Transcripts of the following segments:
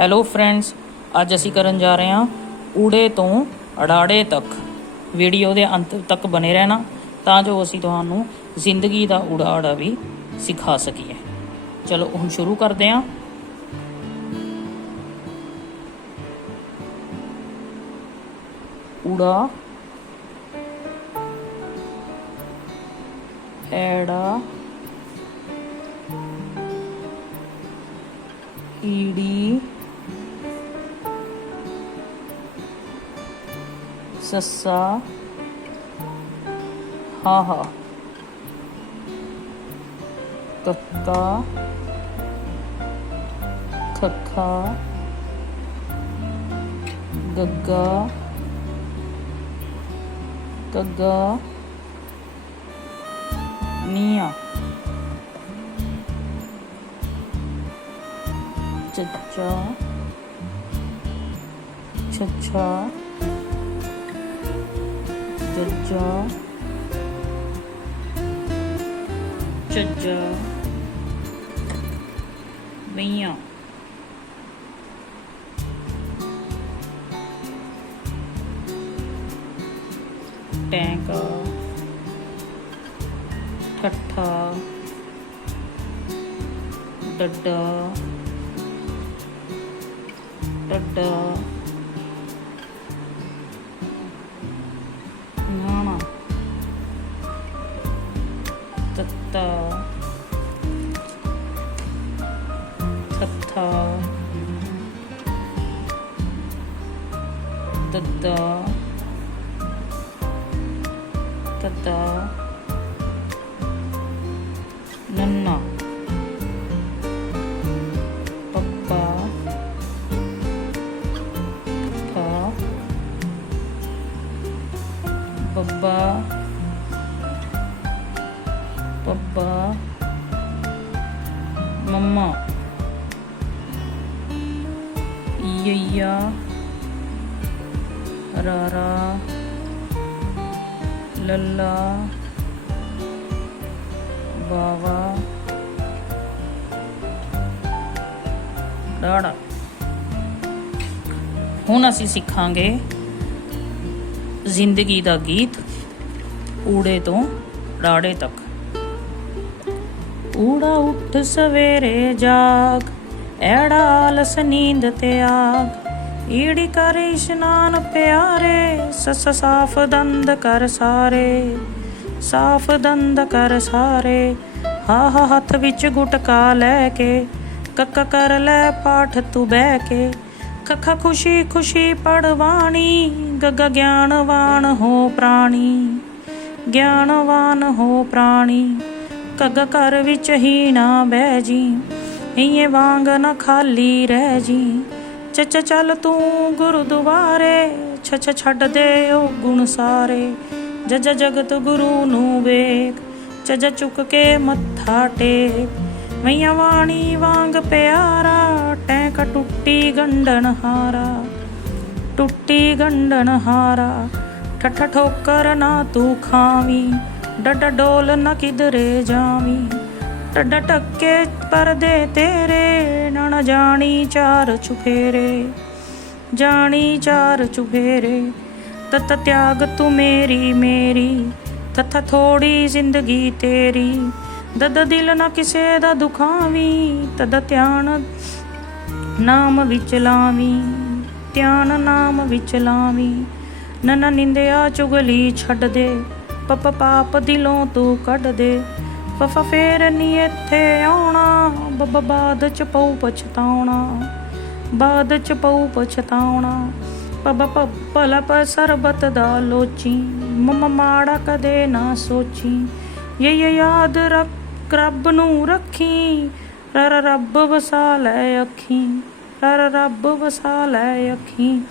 Hello friends ਅੱਜ ਅਸੀਂ ਕਰਨ ਜਾ ਰਹੇ ਹਾਂ ਊੜੇ ਤੋਂ ਅੜਾੜੇ ਤੱਕ। ਵੀਡੀਓ ਦੇ ਅੰਤ ਤੱਕ ਬਨੇ ਰਹਿਣਾ, ਤਾਂ ਜੋ ਅਸੀਂ ਤੁਹਾਨੂੰ ਜ਼ਿੰਦਗੀ ਦਾ ਉੜਾੜਾ ਵੀ ਸਿਖਾ ਸਕੀਏ। ਚਲੋ, ਹੁਣ ਸ਼ੁਰੂ ਕਰਦੇ ਹਾਂ। ਊੜਾ ਐੜਾ ਈੜੀ 있었어? 허허. 끄꺼. 크커. 그거. 그거. 니어. 저쪽. 저쪽. ਛੱਛਾ ਜੱਜਾ ਚੱਜਾ ਮਈਆਂ ਟੈਂਕਾ ਠੱਠਾ ਡੱਡਾ ਡੱਡਾ ਨਾਣਾ ਤੱਤਾ ਥੱਥਾ ਦੱਦਾ ਤੱਤਾ ਨੰਨਾ ਪੱਪਾ ਪਾ ਬੱਬਾ ਪੱਪਾ ਮੰਮਾ ਯਈਆ ਰਾਰਾ ਲੱਲਾ ਬਾਵਾ ਡਾੜਾ ਹੁਣ ਅਸੀਂ ਸਿੱਖਾਂਗੇ ਜ਼ਿੰਦਗੀ ਦਾ ਗੀਤ ਊੜੇ ਤੋਂ ਰਾੜੇ ਤੱਕ। ਊੜਾ ਉੱਠ ਸਵੇਰੇ ਜਾਗ, ਐੜਾ ਆਲਸ ਨੀਂਦ ਤੇ ਆਗ। ਈੜੀ ਕਰ ਇਸ਼ਨਾਨ ਪਿਆਰੇ, ਸਸ ਸਾਫ਼ ਦੰਦ ਕਰ ਸਾਰੇ। ਸਾਫ਼ ਦੰਦ ਕਰ ਸਾਰੇ ਹਾ ਹਾ ਹੱਥ ਵਿੱਚ ਗੁਟਕਾ ਲੈ ਕੇ, ਕੱਕ ਕਰ ਲੈ ਪਾਠ ਤੂੰ ਬਹਿ ਕੇ। ਖਖਾ ਖੁਸ਼ੀ ਖੁਸ਼ੀ ਪੜਵਾਣੀ, ਗੱਗਾ ਗਿਆਨਵਾਨ ਹੋ ਪ੍ਰਾਣੀ, ਗਿਆਨਵਾਨ ਹੋ ਪ੍ਰਾਣੀ। ਕਗ ਘਰ ਵਿੱਚ ਹੀ ਨਾ ਬਹਿ ਜੀ। ਇਏ ਵਾਂਗ ਨਾ ਖਾਲੀ ਰਹਿ ਜੀ। ਚੱਚ ਚੱਲ ਤੂੰ ਗੁਰਦੁਆਰੇ, ਛਛ ਛੱਡ ਦੇ ਉਹ ਗੁਣ ਸਾਰੇ। ਜਜ ਜਗਤ ਗੁਰੂ ਨੂੰ ਵੇਖ ਜਜ ਚੁੱਕ ਕੇ ਮੱਥਾ ਟੇਕ। ਮਈਆਂ ਵਾਣੀ ਵਾਂਗ ਪਿਆਰਾ, ਟੈਂਕ ਟੁੱਟੀ ਗੰਡਨ ਹਾਰਾ। ਟੁੱਟੀ ਗੰਡਨ ਹਾਰਾ, ਠੱਠ ਠੋਕਰ ਨਾ ਤੂੰ ਖਾਵੀਂ। ਡੱਡ ਡੋਲ ਨਾ ਕਿਧਰੇ ਜਾਵੀ। ਟੱਡ ਟੱਕੇ ਪਰਦੇ ਤੇਰੇ ਨਾ ਨਾ ਜਾਣੀ ਚਾਰ ਚੁਫੇਰੇ। ਜਾਣੀ ਚਾਰ ਚੁਫੇਰੇ, ਤਤ ਤਿਆਗ ਤੂੰ ਮੇਰੀ ਮੇਰੀ। ਤਥ ਥੋੜੀ ਜ਼ਿੰਦਗੀ ਤੇਰੀ। ਦਦ ਦਿਲ ਨਾ ਕਿਸੇ ਦਾ ਦੁਖਾਵੀ, ਤਦ ਧਿਆਨ ਨਾਮ ਵਿੱਚ ਲਾਵੀਂ। ਧਿਆਨ ਨਾਮ ਵਿੱਚ ਲਾਵੀਂ। ਨਨ ਨਿੰਦਿਆ ਚੁਗਲੀ ਛੱਡ ਦੇ। ਪਪ ਪਾਪ ਦਿਲੋਂ ਤੂੰ ਕੱਢ ਦੇ। ਫਫ ਫੇਰ ਨੀ ਇੱਥੇ ਆਉਣਾ। ਬੱਬ ਬਾਦ ਚ ਪਉ ਪਛਤਾਉਣਾ। ਬਾਦ ਚ ਪਉ ਪਛਤਾਉਣਾ। ਪਬ ਭਲਾ ਪ ਸਰਬਤ ਦਾ ਲੋਚੀ। ਮਮ ਮਾੜਾ ਕਦੇ ਨਾ ਸੋਚੀ। ਇਹ ਯਾਦ ਰੱਖ, ਰੱਬ ਨੂੰ ਰੱਖੀ। ਰਰ ਰੱਬ ਵਸਾ ਲੈ ਅੱਖੀ। ਰਰ ਰੱਬ ਵਸਾ ਲੈ ਅੱਖੀ।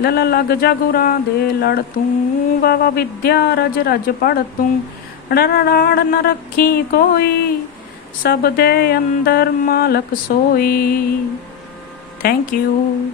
ਲਲ ਲਗ ਜਾਗੁਰਾਂ ਦੇ ਲੜ ਤੂੰ ਵਾਵਾ ਵਿਦਿਆ ਰਜ ਰਜ ਪੜ ਤੂੰ। ਰੜ ਨ ਰੱਖੀ ਕੋਈ, ਸਭ ਦੇ ਅੰਦਰ ਮਾਲਕ ਸੋਈ। Thank you